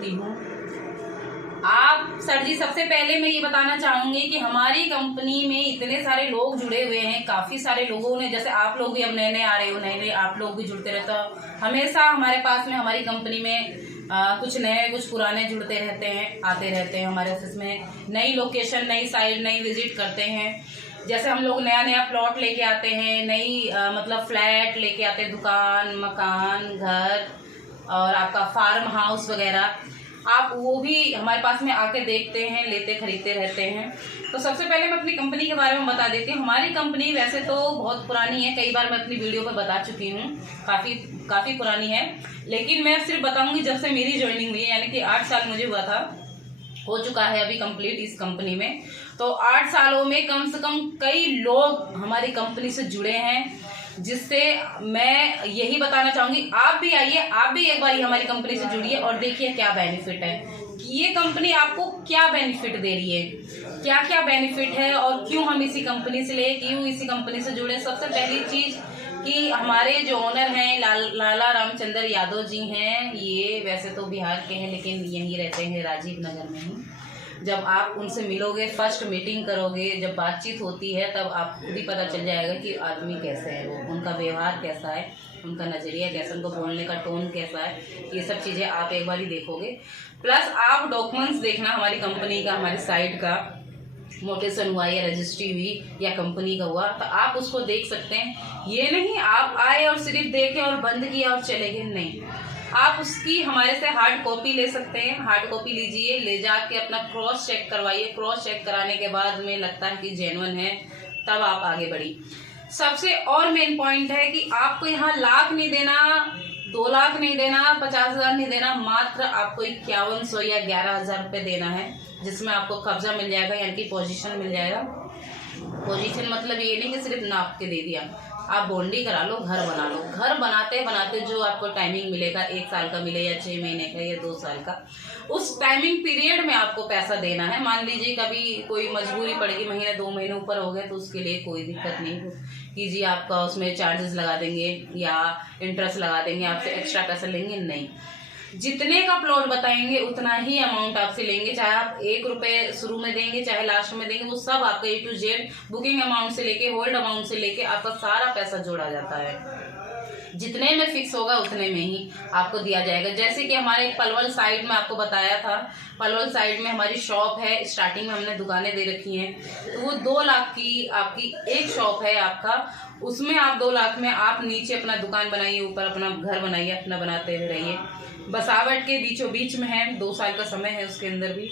करती हूँ। आप सर जी, सबसे पहले मैं ये बताना चाहूंगी कि हमारी कंपनी में इतने सारे लोग जुड़े हुए हैं, काफ़ी सारे लोगों ने, जैसे आप लोग भी अब नए नए आ रहे हो, नए नए आप लोग भी जुड़ते रहते हो। हमेशा हमारे पास में, हमारी कंपनी में कुछ नए कुछ पुराने जुड़ते रहते हैं, आते रहते हैं हमारे ऑफिस में। नई लोकेशन, नई साइट, नई विजिट करते हैं। जैसे हम लोग नया नया प्लॉट लेके आते हैं, नई मतलब फ्लैट लेके आते हैं, दुकान, मकान, घर और आपका फार्म हाउस वगैरह, आप वो भी हमारे पास में आके देखते हैं, लेते खरीदते रहते हैं। तो सबसे पहले मैं अपनी कंपनी के बारे में बता देती हूँ। हमारी कंपनी वैसे तो बहुत पुरानी है, कई बार मैं अपनी वीडियो पर बता चुकी हूँ, काफ़ी पुरानी है, लेकिन मैं सिर्फ बताऊंगी जब से मेरी ज्वाइनिंग हुई है, यानी कि 8 साल मुझे हुआ था, हो चुका है अभी कंप्लीट इस कंपनी में। तो 8 सालों में कम से कम कई लोग हमारी कंपनी से जुड़े हैं, जिससे मैं यही बताना चाहूंगी, आप भी आइए, आप भी एक बार हमारी कंपनी से जुड़िए और देखिए क्या बेनिफिट है कि ये कंपनी आपको क्या बेनिफिट दे रही है, क्या क्या बेनिफिट है और क्यों हम इसी कंपनी से ले, क्यों इसी कंपनी से जुड़े। सबसे पहली चीज कि हमारे जो ओनर हैं लाला रामचंद्र यादव जी हैं, ये वैसे तो बिहार के हैं लेकिन यहीं रहते हैं राजीव नगर में ही। जब आप उनसे मिलोगे, फर्स्ट मीटिंग करोगे, जब बातचीत होती है, तब आपको खुद ही पता चल जाएगा कि आदमी कैसे है, वो उनका व्यवहार कैसा है, उनका नज़रिया कैसा, उनको बोलने का टोन कैसा है, ये सब चीज़ें आप एक बार ही देखोगे। प्लस आप डॉक्यूमेंट्स देखना हमारी कंपनी का, हमारी साइट का मोटेशन हुआ या रजिस्ट्री हुई या कंपनी का हुआ, तो आप उसको देख सकते हैं। ये नहीं आप आए और सिर्फ देखे और बंद किया और चले गए, नहीं, आप उसकी हमारे से हार्ड कॉपी ले सकते हैं। हार्ड कॉपी लीजिए, ले जाके अपना क्रॉस चेक करवाइए। क्रॉस चेक कराने के बाद में लगता है कि जेन्युइन है, तब आप आगे बढ़ी। सबसे और मेन पॉइंट है कि आपको यहाँ लाख नहीं देना, 2 लाख नहीं देना, 50,000 नहीं देना, मात्र आपको 5100 या 11,000 रुपये देना है, जिसमें आपको कब्जा मिल जाएगा, यानी कि पोजीशन मिल जाएगा। पोजीशन मतलब ये नहीं कि सिर्फ नाप के दे दिया, आप बॉन्डी करा लो, घर बना लो। घर बनाते बनाते जो आपको टाइमिंग मिलेगा, 1 साल का मिले या 6 महीने का या 2 साल का, उस टाइमिंग पीरियड में आपको पैसा देना है। मान लीजिए कभी कोई मजबूरी पड़ेगी, महीने 2 महीने ऊपर हो गए, तो उसके लिए कोई दिक्कत नहीं कीजिए, आपका उसमें चार्जेस लगा देंगे या इंटरेस्ट लगा देंगे, आपसे एक्स्ट्रा पैसा लेंगे नहीं। जितने का प्लॉट बताएंगे उतना ही अमाउंट आपसे लेंगे, चाहे आप 1 रुपए शुरू में देंगे चाहे लास्ट में देंगे, वो सब आपका A to Z booking amount से लेके होल्ड अमाउंट से लेके आपका सारा पैसा जोड़ा जाता है। जितने में फिक्स होगा उतने में ही आपको दिया जाएगा। जैसे कि हमारे पलवल साइड में आपको बताया था, पलवल साइड में हमारी शॉप है, स्टार्टिंग में हमने दुकानें दे रखी हैं, तो वो 2 लाख की आपकी एक शॉप है आपका, उसमें आप 2 लाख में आप नीचे अपना दुकान बनाइए, ऊपर अपना घर बनाइए, अपना बनाते हुए रहिए। बसावट के बीचों बीच में है, 2 साल का समय है उसके अंदर भी।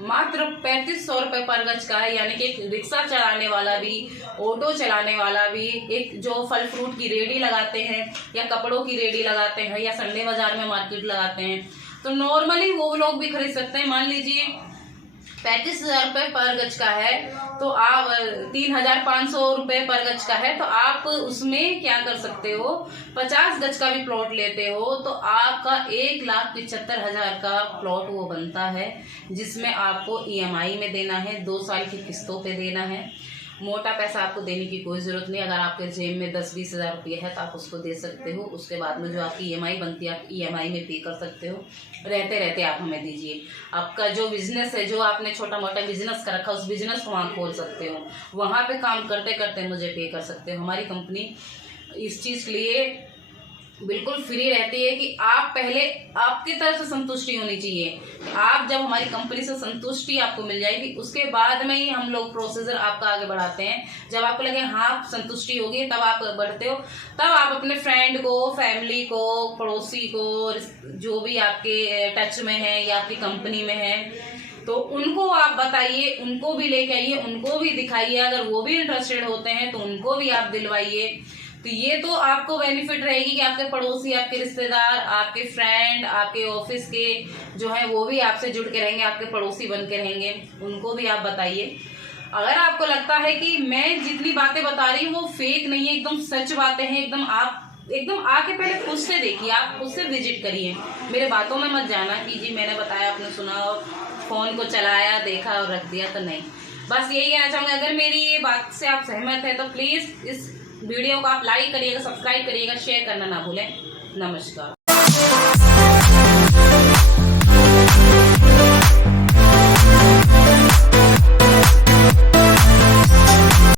मात्र 3500 रुपये पर गज का है, यानी कि एक रिक्शा चलाने वाला भी, ऑटो चलाने वाला भी, एक जो फल फ्रूट की रेडी लगाते हैं या कपड़ों की रेडी लगाते हैं या संडे बाजार में मार्केट लगाते हैं, तो नॉर्मली वो लोग भी खरीद सकते हैं। मान लीजिए 35,000 रुपये पर गज का है, तो आप 3,500 रुपये पर गज का है, तो आप उसमें क्या कर सकते हो, 50 गज का भी प्लॉट लेते हो तो आपका 1,75,000 का प्लॉट वो बनता है, जिसमें आपको EMI में देना है, 2 साल की किस्तों पे देना है। मोटा पैसा आपको देने की कोई ज़रूरत नहीं। अगर आपके जेब में 10-20 हज़ार रुपये है तो आप उसको दे सकते हो, उसके बाद में जो आपकी EMI बनती है आप EMI में पे कर सकते हो। रहते रहते आप हमें दीजिए। आपका जो बिजनेस है, जो आपने छोटा मोटा बिजनेस कर रखा, उस बिजनेस को वहाँ खोल सकते हो, वहाँ पे काम करते करते मुझे पे कर सकते हो। हमारी कंपनी इस चीज़ के लिए बिल्कुल फ्री रहती है कि आप पहले आपकी तरफ से संतुष्टि होनी चाहिए। आप जब हमारी कंपनी से संतुष्टि आपको मिल जाएगी, उसके बाद में ही हम लोग प्रोसीजर आपका आगे बढ़ाते हैं। जब आपको लगे हाँ संतुष्टि होगी, तब आप बढ़ते हो, तब आप अपने फ्रेंड को, फैमिली को, पड़ोसी को, जो भी आपके टच में है या आपकी कंपनी में है, तो उनको आप बताइए, उनको भी लेके आइए, उनको भी दिखाइए। अगर वो भी इंटरेस्टेड होते हैं तो उनको भी आप दिलवाइए। तो ये तो आपको बेनिफिट रहेगी कि आपके पड़ोसी, आपके रिश्तेदार, आपके फ्रेंड, आपके ऑफिस के जो है वो भी आपसे जुड़ के रहेंगे, आपके पड़ोसी बन के रहेंगे, उनको भी आप बताइए। अगर आपको लगता है कि मैं जितनी बातें बता रही हूँ वो फेक नहीं है, एकदम सच बातें हैं, एकदम आके पहले खुद से देखिए, आप खुद से विजिट करिए। मेरे बातों में मत जाना कि जी मैंने बताया, आपने सुना और फोन को चलाया, देखा और रख दिया, तो नहीं। बस यही कहना चाहूँगी, अगर मेरी ये बात से आप सहमत है तो प्लीज़ इस वीडियो को आप लाइक करिएगा, सब्सक्राइब करिएगा, शेयर करना ना भूलें। नमस्कार।